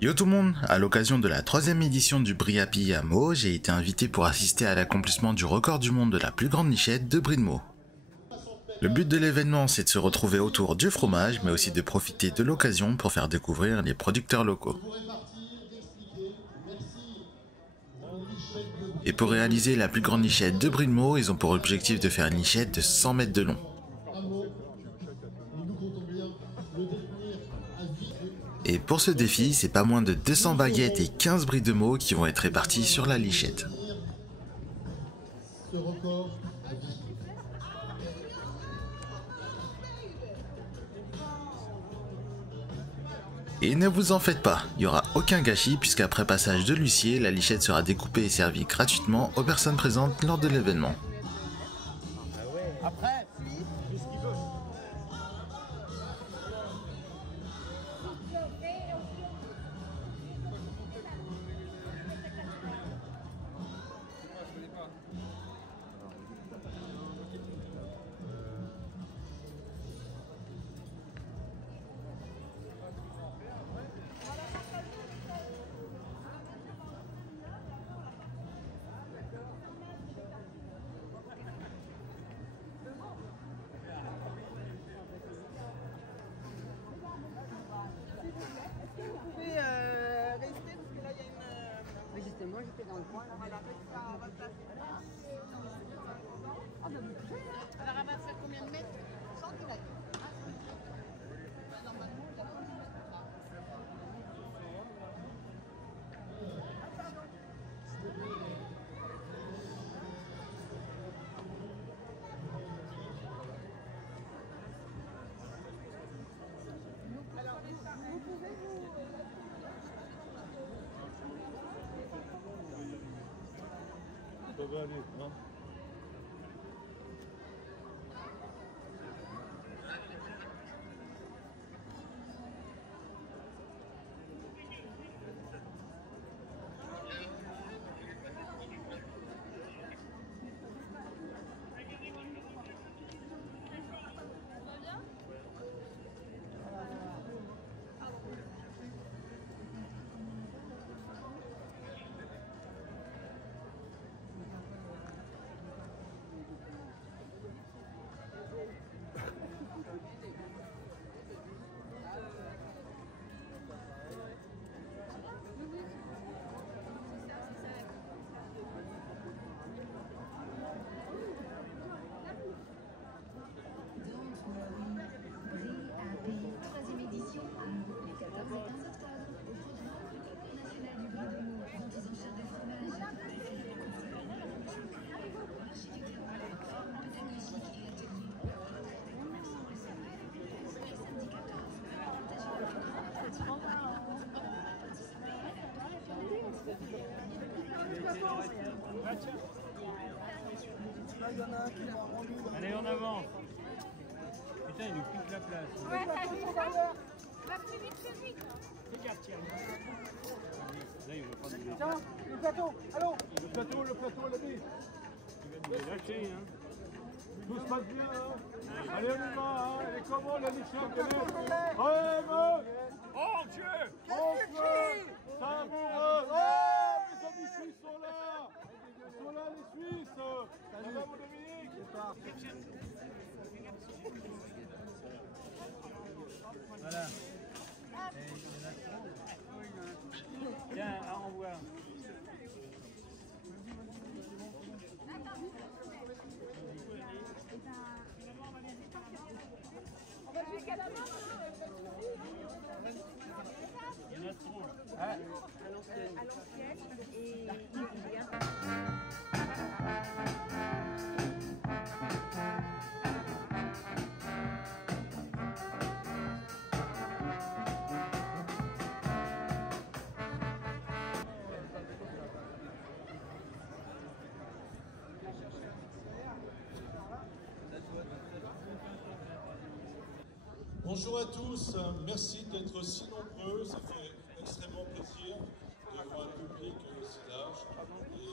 Yo tout le monde, à l'occasion de la 3ème édition du Brie Happy à Meaux, j'ai été invité pour assister à l'accomplissement du record du monde de la plus grande lichette de Brie de Meaux. Le but de l'événement, c'est de se retrouver autour du fromage, mais aussi de profiter de l'occasion pour faire découvrir les producteurs locaux. Et pour réaliser la plus grande lichette de Brie de Meaux, ils ont pour objectif de faire une lichette de 100 mètres de long. Et pour ce défi, c'est pas moins de 200 baguettes et 15 bris de Meaux qui vont être répartis sur la lichette. Et ne vous en faites pas, il n'y aura aucun gâchis puisqu'après passage de l'huissier, la lichette sera découpée et servie gratuitement aux personnes présentes lors de l'événement. Moi j'étais dans le coin là. Voilà, ça va se passer. Ah bah vous pouvez là. Alors elle va faire combien de mètres? 100 km. Normalement il y a 100 mètres. Alors vous pouvez Ça va aller, non? Allez, en avant. Putain, il nous pique la place. Ouais, ça va plus vite, plus vite. Regarde, tiens. Là, il veut pas nous Tiens, le plateau, allô? Le plateau, la bille. Il va nous les lâcher, hein. Tout se passe bien, hein? Allez, on y va, hein? Elle est comment, la lichette? Oh Dieu! Oh, feu! Savoureux! Oh, mes amis suisses sont là! Ils sont là, les Suisses! Ça va, mon Dominique? Voilà. Tiens, à renvoyer. On va jusqu'à la main. Il y en a trop là. À l'ancienne et Bonjour à tous, merci d'être si nombreux, ça fait extrêmement plaisir de voir un public si large. Et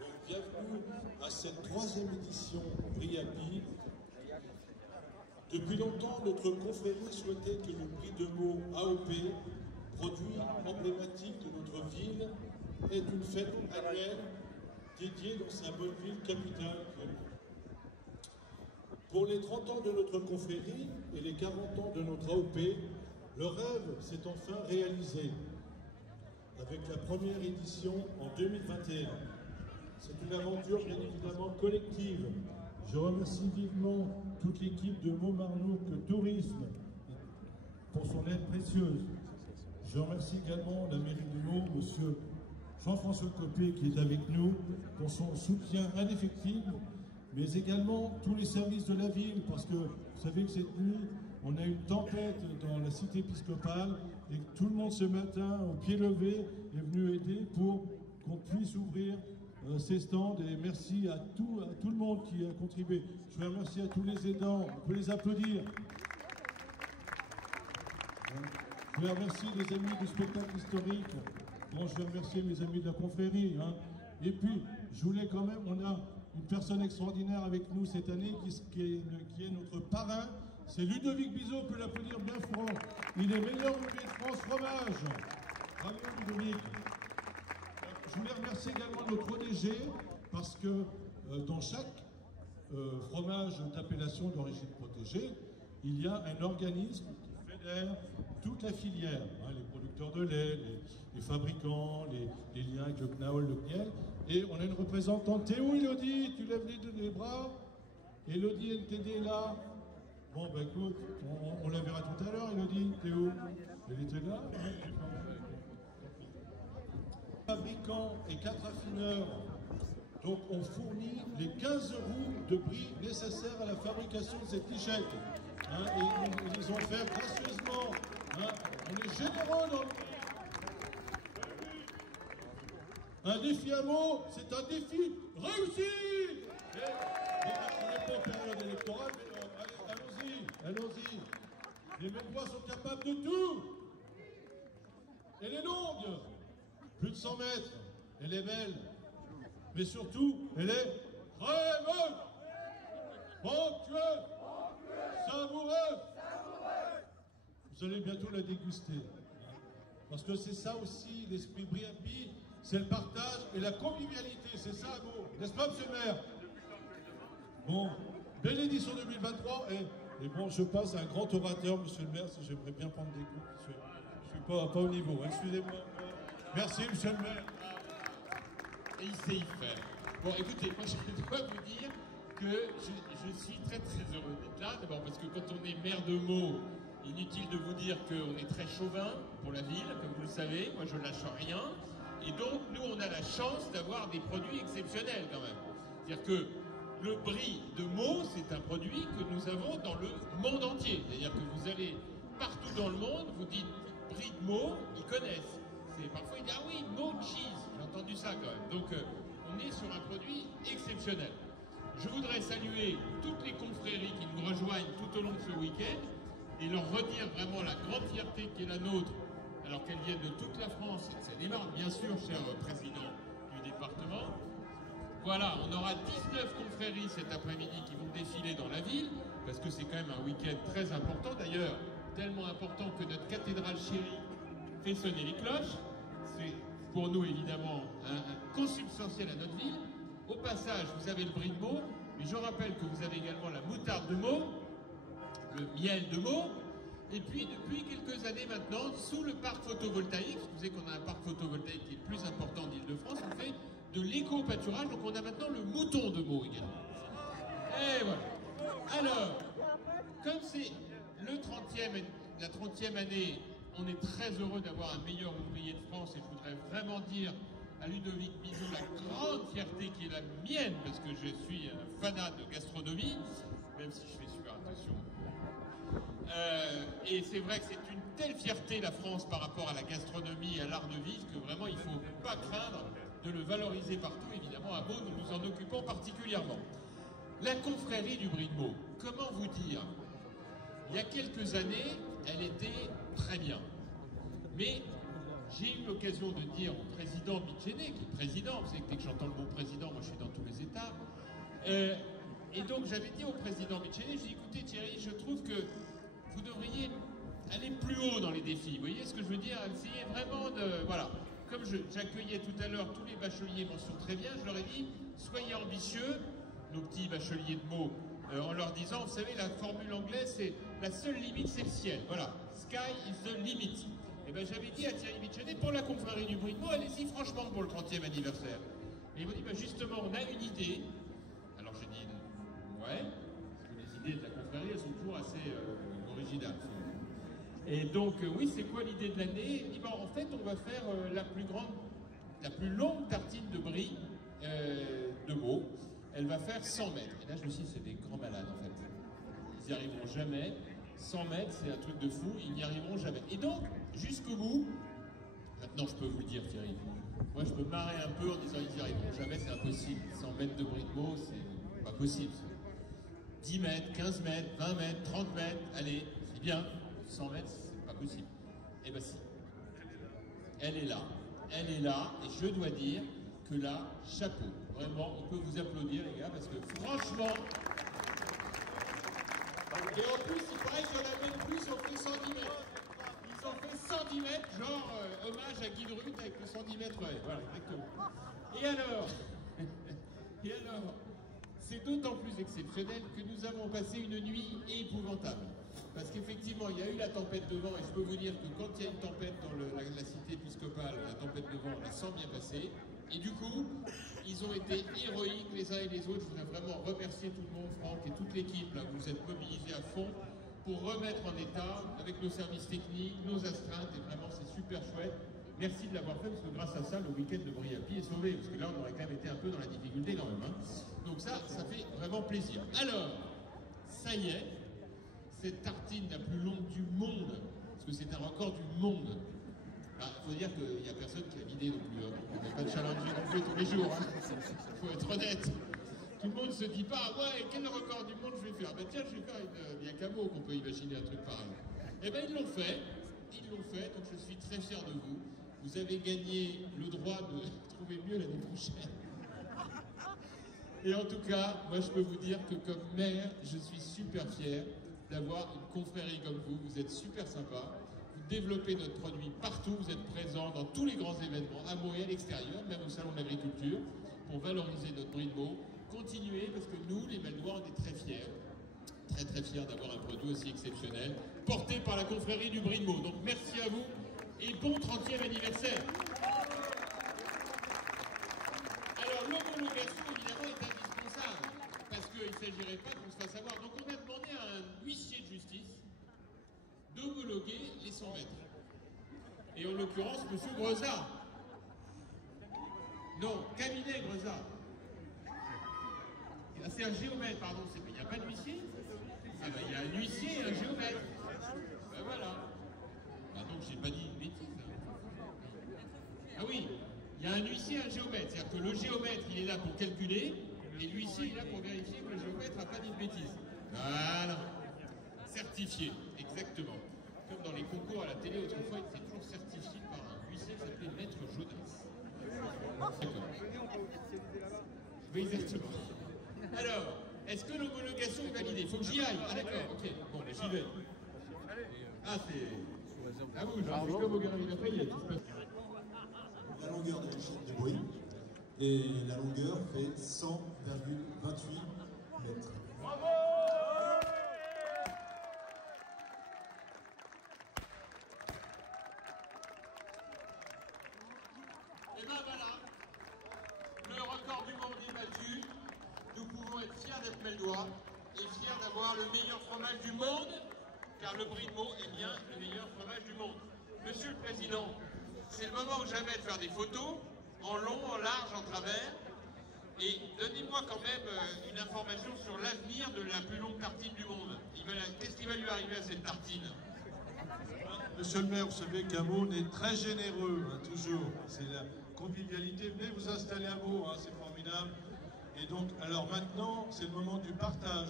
donc, bienvenue à cette 3e édition Brie Happy. Depuis longtemps, notre confrérie souhaitait que le Brie de Meaux AOP produit emblématique de notre ville, est une fête annuelle dédiée dans sa bonne ville capitale. Pour les 30 ans de notre confrérie et les 40 ans de notre AOP, le rêve s'est enfin réalisé avec la première édition en 2021. C'est une aventure bien évidemment collective. Je remercie vivement toute l'équipe de Montmarnouk Tourisme pour son aide précieuse. Je remercie également la mairie de Meaux, monsieur Jean-François Copé qui est avec nous pour son soutien indéfectible, mais également tous les services de la ville, parce que vous savez que cette nuit, on a eu une tempête dans la cité épiscopale et que tout le monde ce matin, au pied levé, est venu aider pour qu'on puisse ouvrir ces stands. Et merci à tout le monde qui a contribué. Je vais remercier à tous les aidants, on peut les applaudir. Je vais remercier les amis du spectacle historique. Bon, je vais remercier mes amis de la confrérie. Et puis, je voulais quand même, on a une personne extraordinaire avec nous cette année qui est notre parrain. C'est Ludovic Bizot, on peut l'applaudir bien fort. Il est meilleur ouvrier de France fromage. Bravo Ludovic. Je voulais remercier également notre ODG parce que dans chaque fromage d'appellation d'origine protégée, il y a un organisme qui fédère toute la filière, les producteurs de lait, les fabricants, les liens avec le CNAOL, le CNIEL. Et on a une représentante. T'es où, Elodie? Tu lèves les bras. Elodie LTD est là. Bon, ben écoute, on la verra tout à l'heure, Elodie. T'es où? Elle était là. Fabricants et 4 affineurs. Donc on fournit les 15 roues de brie nécessaires à la fabrication de cette t-shirt. Et ils les ont fait gracieusement. On est généreux dans le... Un défi à mots, c'est un défi réussi. On n'est pas en période électorale, mais allons-y. Les Médois sont capables de tout. Elle est longue, plus de 100 mètres. Elle est belle, mais surtout, elle est rêveuse, ponctueuse, savoureuse. Vous allez bientôt la déguster. Parce que c'est ça aussi, l'esprit Briapi, c'est le partage et la convivialité, c'est ça, bon, n'est-ce pas, monsieur le maire? Bon, belle édition 2023, et bon, je passe à un grand orateur, monsieur le maire, si j'aimerais bien prendre des coups, je suis pas au niveau, excusez-moi. Merci, monsieur le maire. Et il sait y faire. Bon, écoutez, moi je dois vous dire que je suis très heureux d'être là, d'abord parce que quand on est maire de Meaux, inutile de vous dire qu'on est très chauvin pour la ville, comme vous le savez, moi je lâche rien. Et donc, nous, on a la chance d'avoir des produits exceptionnels quand même. C'est-à-dire que le brie de Meaux, c'est un produit que nous avons dans le monde entier. C'est-à-dire que vous allez partout dans le monde, vous dites brie de Meaux, ils connaissent. Parfois, ils disent ah oui, Meaux cheese. J'ai entendu ça quand même. Donc, on est sur un produit exceptionnel. Je voudrais saluer toutes les confréries qui nous rejoignent tout au long de ce week-end et leur redire vraiment la grande fierté qui est la nôtre, alors qu'elles viennent de toute la France, et de Seine-et-Marne, bien sûr, cher président du département. Voilà, on aura 19 confréries cet après-midi qui vont défiler dans la ville, parce que c'est quand même un week-end très important, d'ailleurs, tellement important que notre cathédrale chérie fait sonner les cloches. C'est pour nous, évidemment, un consubstantiel à notre ville. Au passage, vous avez le brie de Meaux, mais je rappelle que vous avez également la moutarde de Meaux, le miel de Meaux, et puis depuis quelques années maintenant, sous le parc photovoltaïque, vous savez qu'on a un parc photovoltaïque qui est le plus important d'Île-de-France, on fait de l'éco-pâturage, donc on a maintenant le mouton de Meaux également. Et voilà. Alors, comme c'est la 30e année, on est très heureux d'avoir un meilleur ouvrier de France, et je voudrais vraiment dire à Ludovic Bizot la grande fierté qui est la mienne, parce que je suis un fanat de gastronomie, même si je fais super attention. Et c'est vrai que c'est une telle fierté, la France, par rapport à la gastronomie et à l'art de vivre, que vraiment il ne faut pas craindre de le valoriser partout. Évidemment, à Meaux, nous nous en occupons particulièrement. La confrérie du brie de Meaux, comment vous dire? Il y a quelques années, elle était très bien. Mais j'ai eu l'occasion de dire au président Mitchené, qui est président, vous savez que dès que j'entends le mot président, moi je suis dans tous les États, et donc j'avais dit au président Mitchené, j'ai dit écoutez Thierry, je trouve que vous devriez aller plus haut dans les défis. Vous voyez ce que je veux dire? Essayer vraiment de... Voilà. Comme j'accueillais tout à l'heure tous les bacheliers mention très bien, je leur ai dit, soyez ambitieux, nos petits bacheliers de mots, en leur disant, vous savez, la formule anglaise, c'est la seule limite, c'est le ciel. Voilà, sky is the limit. Et ben j'avais dit à Thierry Michelet, pour la confrérie du Bride de Meaux, allez-y franchement pour le 30e anniversaire. Et ils m'ont dit, ben justement, on a une idée. Alors j'ai dit, ouais, parce que les idées de la confrérie, elles sont toujours assez originales. Et donc, oui, c'est quoi l'idée de l'année? Il dit, bon, en fait, on va faire la plus longue tartine de brie de Meaux. Elle va faire 100 mètres. Et là, je me suis dit, c'est des grands malades, en fait. Ils n'y arriveront jamais. 100 mètres, c'est un truc de fou. Ils n'y arriveront jamais. Et donc, jusqu'au bout, maintenant, je peux vous le dire, Thierry. Moi, je peux marrer un peu en disant, ils n'y arriveront jamais, c'est impossible. 100 mètres de brie de Meaux, c'est pas possible. 10 mètres, 15 mètres, 20 mètres, 30 mètres, allez, c'est bien. 100 mètres, c'est pas possible. Eh ben si. Elle est là, et je dois dire que là, chapeau. Vraiment, on peut vous applaudir, les gars, parce que franchement... Et en plus, il paraît qu'il y en a même plus, ils ont fait 110 mètres. Ils ont fait 110 mètres, genre hommage à Guy de Ruth avec le 110 mètres, ouais, voilà, exactement. Et alors, c'est d'autant plus exceptionnel que nous avons passé une nuit épouvantable. Parce qu'effectivement, il y a eu la tempête de vent, et je peux vous dire que quand il y a une tempête dans la cité épiscopale, la tempête de vent, on la sent bien passer. Et du coup, ils ont été héroïques les uns et les autres. Je voudrais vraiment remercier tout le monde, Franck, et toute l'équipe. Là, vous êtes mobilisés à fond pour remettre en état, avec nos services techniques, nos astreintes, et vraiment, c'est super chouette. Merci de l'avoir fait, parce que grâce à ça, le week-end de Brie-à-Pied est sauvé. Parce que là, on aurait quand même été un peu dans la difficulté quand même. Hein. Donc ça fait vraiment plaisir. Alors, ça y est. Cette tartine la plus longue du monde, parce que c'est un record du monde. Il faut dire qu'il n'y a personne qui a l'idée non plus. Hein. On n'est pas challengé non plus tous les jours. Il faut être honnête. Tout le monde ne se dit pas, ouais, quel record du monde je vais faire? Ben tiens, je vais faire une... Il y a qu'à mot qu'on peut imaginer un truc pareil. Eh bien, ils l'ont fait. Donc je suis très fier de vous. Vous avez gagné le droit de trouver mieux l'année prochaine. Et en tout cas, moi je peux vous dire que comme maire, je suis super fier d'avoir une confrérie comme vous. Vous êtes super sympa, vous développez notre produit partout, vous êtes présents dans tous les grands événements, à Meaux et à l'extérieur, même au Salon de l'Agriculture, pour valoriser notre Brie de Meaux. Continuez, parce que nous, les Meldois, on est très fiers d'avoir un produit aussi exceptionnel, porté par la confrérie du Brie de Meaux. Donc merci à vous, et bon 30e anniversaire. Alors l'homologation, évidemment, est indispensable. Parce qu'il ne s'agirait pas qu'on se fasse avoir. Donc on a demandé à un huissier de justice d'homologuer les 100 mètres. Et en l'occurrence, M. Grezat. Non, cabinet Grezat. C'est un géomètre, pardon. Il n'y a pas de huissier? Ah ben, il y a un huissier et un géomètre. Ben voilà. Ah, donc j'ai pas dit une bêtise. Ah oui, il y a un huissier et un géomètre. C'est-à-dire que le géomètre, il est là pour calculer. Et l'huissier est là pour vérifier que le géomètre n'a pas dit de bêtises. Voilà. Certifié, exactement. Comme dans les concours à la télé, autrefois, il était toujours certifié par un huissier qui s'appelait Maître Jonas. D'accord. Oui, exactement. Alors, est-ce que l'homologation est validée? Il faut que j'y aille. Ah d'accord, ok. Bon, ben, j'y vais. Ah, c'est... Ah vous, j'en fais comme au Gary Lapin, il y a tout se passe. La longueur de l'échelle de bruit. Et la longueur fait 100,28 mètres. Bravo! Et ben voilà, le record du monde est battu. Nous pouvons être fiers d'être Meldois et fiers d'avoir le meilleur fromage du monde, car le Brie de Meaux est bien le meilleur fromage du monde. Monsieur le Président, c'est le moment ou jamais de faire des photos, en long, en large, en travers. Et donnez-moi quand même une information sur l'avenir de la plus longue tartine du monde. Qu'est-ce qui va lui arriver à cette tartine? Monsieur le maire, vous savez qu'à Meaux, on est très généreux, hein, toujours. C'est la convivialité. Venez vous installer à Meaux, hein, c'est formidable. Et donc, alors maintenant, c'est le moment du partage.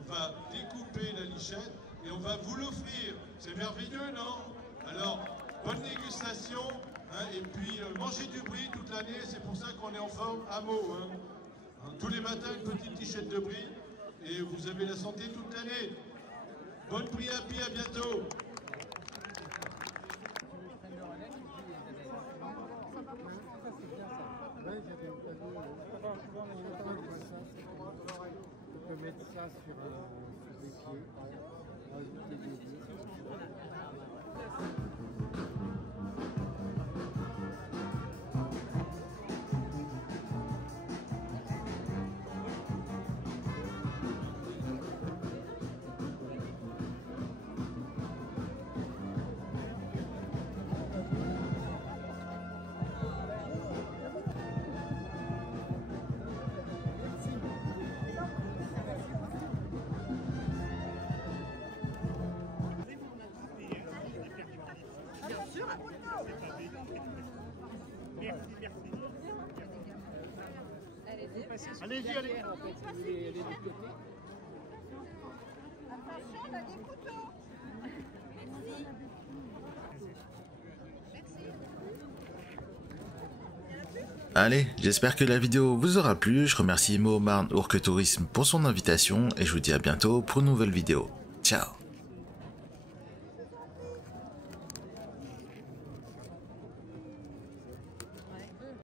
On va découper la lichette et on va vous l'offrir. C'est merveilleux, non? Alors, bonne dégustation, hein, et puis mangez du brie toute l'année, c'est pour ça qu'on est en forme à Meaux. Hein. Tous les matins, une petite lichette de brie, et vous avez la santé toute l'année. Bonne Brie-à-Pied, à bientôt. ça sur des pieds. Rajouter des œufs. Allez-y, allez. Attention, on a des couteaux. Merci. Allez, j'espère que la vidéo vous aura plu, je remercie Mo Marne Ourque Tourisme pour son invitation et je vous dis à bientôt pour une nouvelle vidéo. Ciao.